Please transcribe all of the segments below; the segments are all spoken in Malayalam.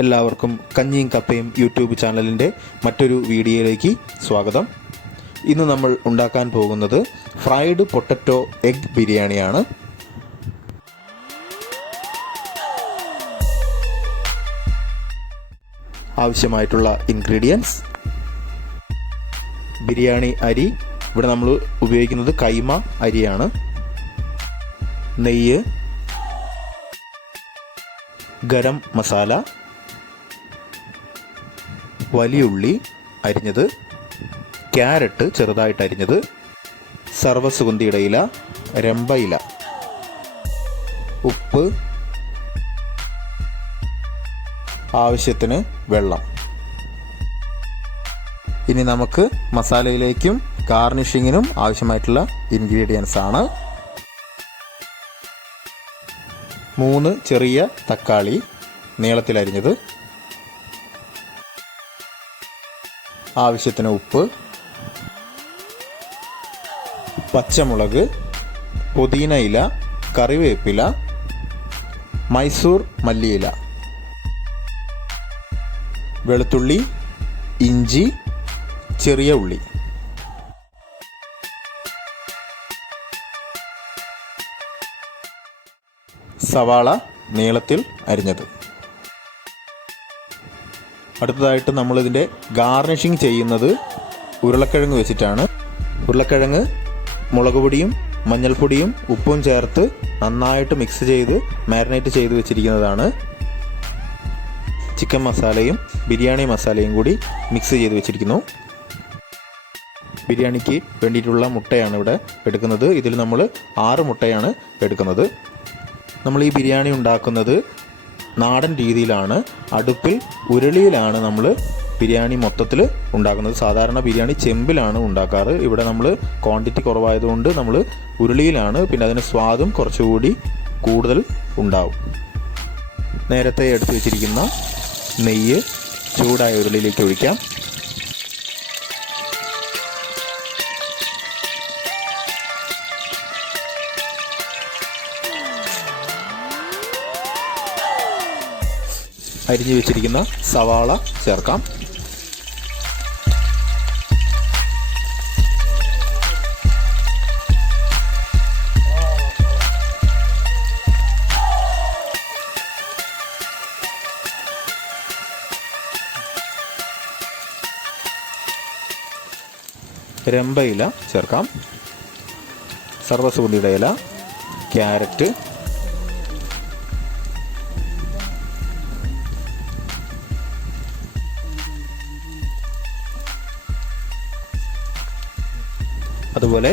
എല്ലാവർക്കും കഞ്ഞീം കപ്പയും യൂട്യൂബ് ചാനലിൻ്റെ മറ്റൊരു വീഡിയോയിലേക്ക് സ്വാഗതം. ഇന്ന് നമ്മൾ ഉണ്ടാക്കാൻ പോകുന്നത് ഫ്രൈഡ് പൊട്ടറ്റോ എഗ് ബിരിയാണിയാണ്. ആവശ്യമായിട്ടുള്ള ഇൻഗ്രീഡിയൻസ്: ബിരിയാണി അരി, ഇവിടെ നമ്മൾ ഉപയോഗിക്കുന്നത് കൈമ അരിയാണ്. നെയ്യ്, ഗരം മസാല, വലിയുള്ളി അരിഞ്ഞത്, ക്യാരറ്റ് ചെറുതായിട്ട് അരിഞ്ഞത്, സർവ്വസുഗന്ധിയുടെ ഇല, രമ്പ ഇല, ഉപ്പ്, ആവശ്യത്തിന് വെള്ളം. ഇനി നമുക്ക് മസാലയിലേക്കും ഗാർണിഷിങ്ങിനും ആവശ്യമായിട്ടുള്ള ഇൻഗ്രീഡിയൻസ് ആണ്: 3 ചെറിയ തക്കാളി നീളത്തിലരിഞ്ഞത്, ആവശ്യത്തിന് ഉപ്പ്, പച്ചമുളക്, പുതിന ഇല, കറിവേപ്പില, മൈസൂർ മല്ലിയില, വെളുത്തുള്ളി, ഇഞ്ചി, ചെറിയ ഉള്ളി. സവാള നീളത്തിൽ അരിഞ്ഞത്. അടുത്തതായിട്ട് നമ്മളിതിൻ്റെ ഗാർണിഷിങ് ചെയ്യുന്നത് ഉരുളക്കിഴങ്ങ് വെച്ചിട്ടാണ്. ഉരുളക്കിഴങ്ങ് മുളക് പൊടിയും മഞ്ഞൾപ്പൊടിയും ഉപ്പും ചേർത്ത് നന്നായിട്ട് മിക്സ് ചെയ്ത് മാരിനേറ്റ് ചെയ്ത് വെച്ചിരിക്കുന്നതാണ്. ചിക്കൻ മസാലയും ബിരിയാണി മസാലയും കൂടി മിക്സ് ചെയ്ത് വെച്ചിരിക്കുന്നു. ബിരിയാണിക്ക് വേണ്ടിയിട്ടുള്ള മുട്ടയാണ് ഇവിടെ എടുക്കുന്നത്. ഇതിൽ നമ്മൾ 6 മുട്ടയാണ് എടുക്കുന്നത്. നമ്മൾ ഈ ബിരിയാണി ഉണ്ടാക്കുന്നത് നാടൻ രീതിയിലാണ്. അടുപ്പിൽ ഉരുളിയിലാണ് നമ്മൾ ബിരിയാണി മൊത്തത്തിൽ ഉണ്ടാക്കുന്നത്. സാധാരണ ബിരിയാണി ചെമ്പിലാണ് ഉണ്ടാക്കാറ്. ഇവിടെ നമ്മൾ ക്വാണ്ടിറ്റി കുറവായതുകൊണ്ട് നമ്മൾ ഉരുളിയിലാണ്. പിന്നെ അതിന് സ്വാദും കുറച്ചുകൂടി കൂടുതൽ ഉണ്ടാവും. നേരത്തെ എടുത്തു വെച്ചിരിക്കുന്ന നെയ്യ് ചൂടായ ഉരുളിയിലേക്ക് ഒഴിക്കാം. അരിഞ്ഞു വെച്ചിരിക്കുന്ന സവാള ചേർക്കാം. രമ്പ ഇല ചേർക്കാം. സർവ്വസുഗന്ധിയുടെ ഇല, ക്യാരറ്റ്, അതുപോലെ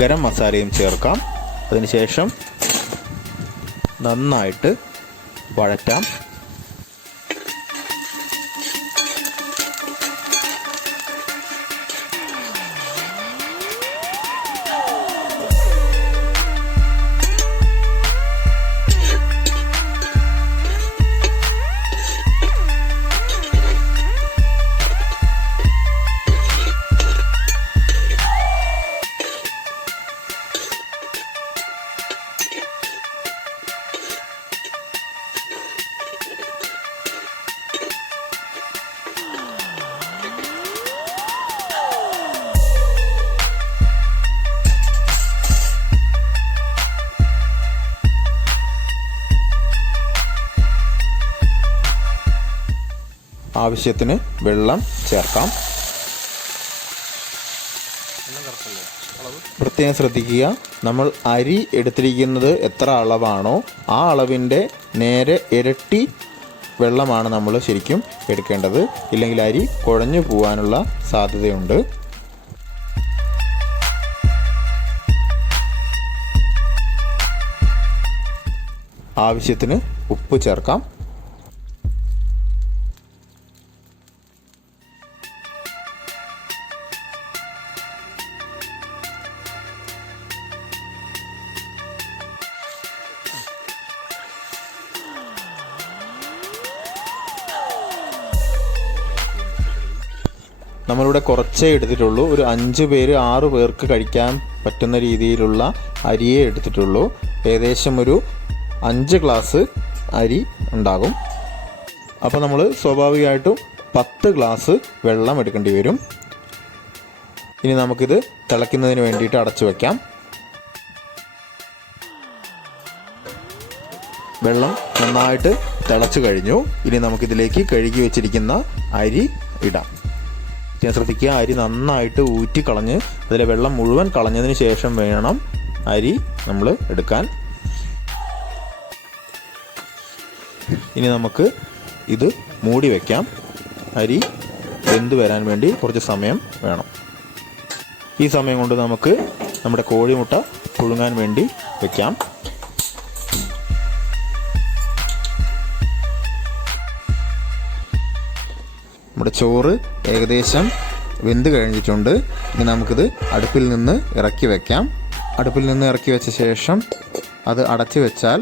ഗരം മസാലയും ചേർക്കാം. അതിനുശേഷം നന്നായിട്ട് വഴറ്റാം. ആവശ്യത്തിന് വെള്ളം ചേർക്കാം. പ്രത്യേകം ശ്രദ്ധിക്കുക, നമ്മൾ അരി എടുത്തിരിക്കുന്നത് എത്ര അളവാണോ ആ അളവിൻ്റെ നേരെ ഇരട്ടി വെള്ളമാണ് നമ്മൾ ശരിക്കും എടുക്കേണ്ടത്. ഇല്ലെങ്കിൽ അരി കുഴഞ്ഞു പോകാനുള്ള സാധ്യതയുണ്ട്. ആവശ്യത്തിന് ഉപ്പ് ചേർക്കാം. നമ്മളിവിടെ കുറച്ചേ എടുത്തിട്ടുള്ളൂ. ഒരു 5 പേര് 6 പേർക്ക് കഴിക്കാൻ പറ്റുന്ന രീതിയിലുള്ള അരിയേ എടുത്തിട്ടുള്ളൂ. ഏകദേശം ഒരു 5 ഗ്ലാസ് അരി ഉണ്ടാകും. അപ്പോൾ നമ്മൾ സ്വാഭാവികമായിട്ടും 10 ഗ്ലാസ് വെള്ളം എടുക്കേണ്ടി വരും. ഇനി നമുക്കിത് തിളയ്ക്കുന്നതിന് വേണ്ടിയിട്ട് അടച്ചു വയ്ക്കാം. വെള്ളം നന്നായിട്ട് തിളച്ച് കഴിഞ്ഞു. ഇനി നമുക്കിതിലേക്ക് കഴുകി വെച്ചിരിക്കുന്ന അരി ഇടാം. ശ്രദ്ധിക്കുക, അരി നന്നായിട്ട് ഊറ്റിക്കളഞ്ഞ് അതിലെ വെള്ളം മുഴുവൻ കളഞ്ഞതിന് ശേഷം വേണം അരി നമ്മൾ എടുക്കാൻ. ഇനി നമുക്ക് ഇത് മൂടി വയ്ക്കാം. അരി വെന്ത് വരാൻ വേണ്ടി കുറച്ച് സമയം വേണം. ഈ സമയം കൊണ്ട് നമുക്ക് നമ്മുടെ കോഴിമുട്ട പുഴുങ്ങാൻ വേണ്ടി വയ്ക്കാം. നമ്മുടെ ചോറ് ഏകദേശം വെന്ത് കഴിഞ്ഞിട്ടുണ്ട്. ഇനി നമുക്കിത് അടുപ്പിൽ നിന്ന് ഇറക്കി വയ്ക്കാം. അടുപ്പിൽ നിന്ന് ഇറക്കി വെച്ച ശേഷം അത് അടച്ചു വെച്ചാൽ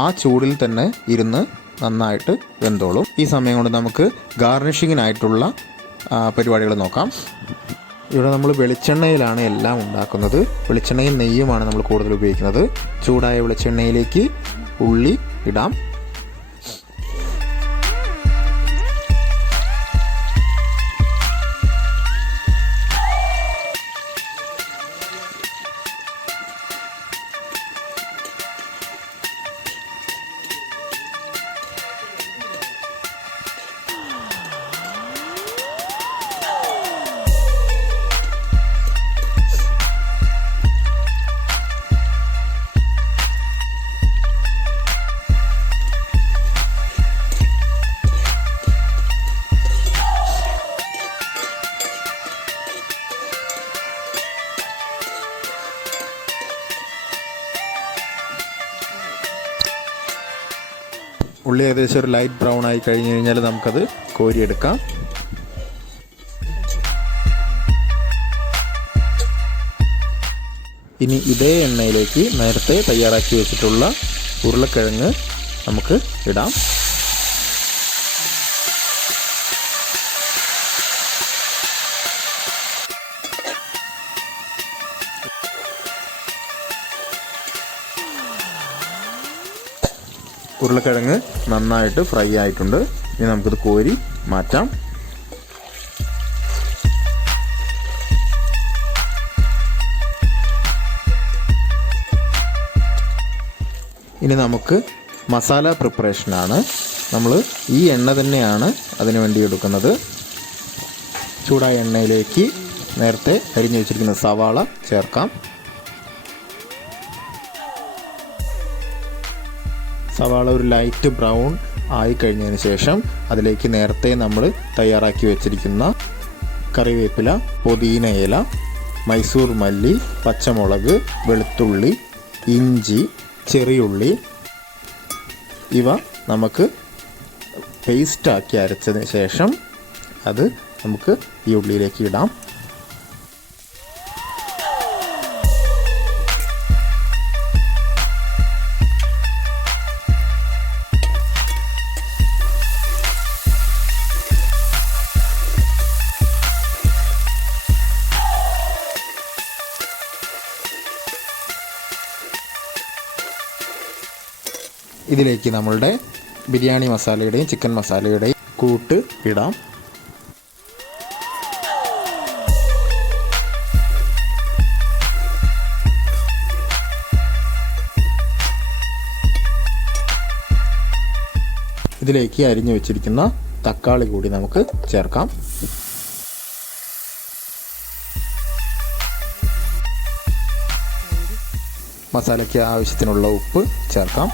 ആ ചൂടിൽ തന്നെ ഇരുന്ന് നന്നായിട്ട് വെന്തോളും. ഈ സമയം കൊണ്ട് നമുക്ക് ഗാർണിഷിങ്ങിനായിട്ടുള്ള പരിപാടികൾ നോക്കാം. ഇവിടെ നമ്മൾ വെളിച്ചെണ്ണയിലാണ് എല്ലാം ഉണ്ടാക്കുന്നത്. വെളിച്ചെണ്ണയും നെയ്യുമാണ് നമ്മൾ കൂടുതൽ ഉപയോഗിക്കുന്നത്. ചൂടായ വെളിച്ചെണ്ണയിലേക്ക് ഉള്ളി ഇടാം. ഉള്ളി ഏകദേശം ഒരു ലൈറ്റ് ബ്രൗൺ ആയി കഴിഞ്ഞ് കഴിഞ്ഞാൽ നമുക്കത് കോരിയെടുക്കാം. ഇനി ഇതേ എണ്ണയിലേക്ക് നേരത്തെ തയ്യാറാക്കി വെച്ചിട്ടുള്ള ഉരുളക്കിഴങ്ങ് നമുക്ക് ഇടാം. ഉരുളക്കിഴങ്ങ് നന്നായിട്ട് ഫ്രൈ ആയിട്ടുണ്ട്. ഇനി നമുക്കിത് കോരി മാറ്റാം. ഇനി നമുക്ക് മസാല പ്രിപ്പറേഷനാണ്. നമ്മൾ ഈ എണ്ണ തന്നെയാണ് അതിനു വേണ്ടി എടുക്കുന്നത്. ചൂടായ എണ്ണയിലേക്ക് നേരത്തെ അരിഞ്ഞു വെച്ചിരിക്കുന്ന സവാള ചേർക്കാം. സവാള ഒരു ലൈറ്റ് ബ്രൗൺ ആയി കഴിഞ്ഞതിന് ശേഷം അതിലേക്ക് നേരത്തെ നമ്മൾ തയ്യാറാക്കി വെച്ചിരിക്കുന്ന കറിവേപ്പില, പുതിന ഇല, മൈസൂർ മല്ലി, പച്ചമുളക്, വെളുത്തുള്ളി, ഇഞ്ചി, ചെറിയുള്ളി ഇവ നമുക്ക് പേസ്റ്റാക്കി അരച്ചതിന് ശേഷം അത് നമുക്ക് ഈ ഉള്ളിയിലേക്ക് ഇടാം. ഇതിലേക്ക് നമ്മളുടെ ബിരിയാണി മസാലയുടെയും ചിക്കൻ മസാലയുടെയും കൂട്ട് ഇടാം. ഇതിലേക്ക് അരിഞ്ഞു വെച്ചിരിക്കുന്ന തക്കാളി കൂടി നമുക്ക് ചേർക്കാം. മസാലയ്ക്ക് ആവശ്യത്തിനുള്ള ഉപ്പ് ചേർക്കാം.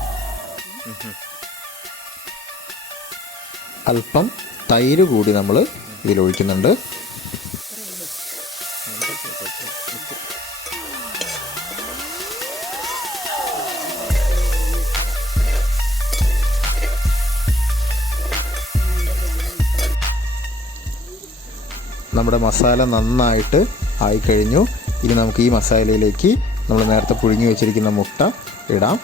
അല്പം തൈര് കൂടി നമ്മൾ ഇതിലൊഴിക്കുന്നുണ്ട്. നമ്മുടെ മസാല നന്നായിട്ട് ആയിക്കഴിഞ്ഞു. ഇനി നമുക്ക് ഈ മസാലയിലേക്ക് നമ്മൾ നേരത്തെ പുഴുങ്ങി വെച്ചിരിക്കുന്ന മുട്ട ഇടാം.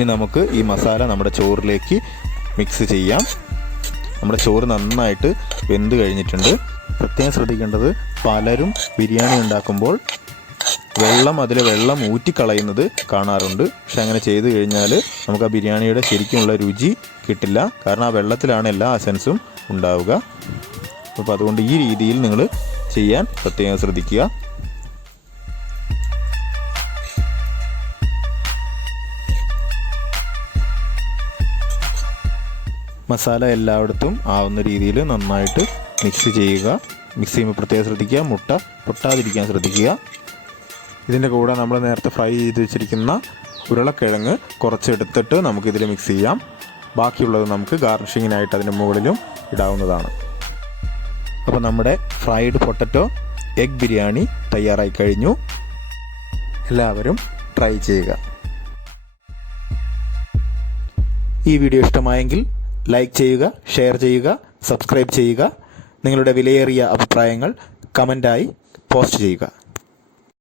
ഇനി നമുക്ക് ഈ മസാല നമ്മുടെ ചോറിലേക്ക് മിക്സ് ചെയ്യാം. നമ്മുടെ ചോറ് നന്നായിട്ട് വെന്ത് കഴിഞ്ഞിട്ടുണ്ട്. പ്രത്യേകം ശ്രദ്ധിക്കേണ്ടത്, പലരും ബിരിയാണി ഉണ്ടാക്കുമ്പോൾ വെള്ളം ഊറ്റിക്കളയുന്നത് കാണാറുണ്ട്. പക്ഷെ അങ്ങനെ ചെയ്ത് കഴിഞ്ഞാൽ നമുക്ക് ആ ബിരിയാണിയുടെ ശരിക്കുമുള്ള രുചി കിട്ടില്ല. കാരണം ആ വെള്ളത്തിലാണ് എല്ലാ എസൻസും ഉണ്ടാവുക. അപ്പോൾ അതുകൊണ്ട് ഈ രീതിയിൽ നിങ്ങൾ ചെയ്യാൻ പ്രത്യേകം ശ്രദ്ധിക്കുക. മസാല എല്ലായിടത്തും ആവുന്ന രീതിയിൽ നന്നായിട്ട് മിക്സ് ചെയ്യുക. മിക്സ് ചെയ്യുമ്പോൾ പ്രത്യേകം ശ്രദ്ധിക്കുക, മുട്ട പൊട്ടാതിരിക്കാൻ ശ്രദ്ധിക്കുക. ഇതിൻ്റെ കൂടെ നമ്മൾ നേരത്തെ ഫ്രൈ ചെയ്ത് വെച്ചിരിക്കുന്ന ഉരുളക്കിഴങ്ങ് കുറച്ചെടുത്തിട്ട് നമുക്കിതിൽ മിക്സ് ചെയ്യാം. ബാക്കിയുള്ളത് നമുക്ക് ഗാർണിഷിങ്ങിനായിട്ട് അതിൻ്റെ മുകളിലും ഇടാവുന്നതാണ്. അപ്പോൾ നമ്മുടെ ഫ്രൈഡ് പൊട്ടറ്റോ എഗ് ബിരിയാണി തയ്യാറായി കഴിഞ്ഞു. എല്ലാവരും ട്രൈ ചെയ്യുക. ഈ വീഡിയോ ഇഷ്ടമായെങ്കിൽ ലൈക്ക് ചെയ്യുക, ഷെയർ ചെയ്യുക, സബ്സ്ക്രൈബ് ചെയ്യുക. നിങ്ങളുടെ വിലയേറിയ അഭിപ്രായങ്ങൾ കമൻ്റായി പോസ്റ്റ് ചെയ്യുക.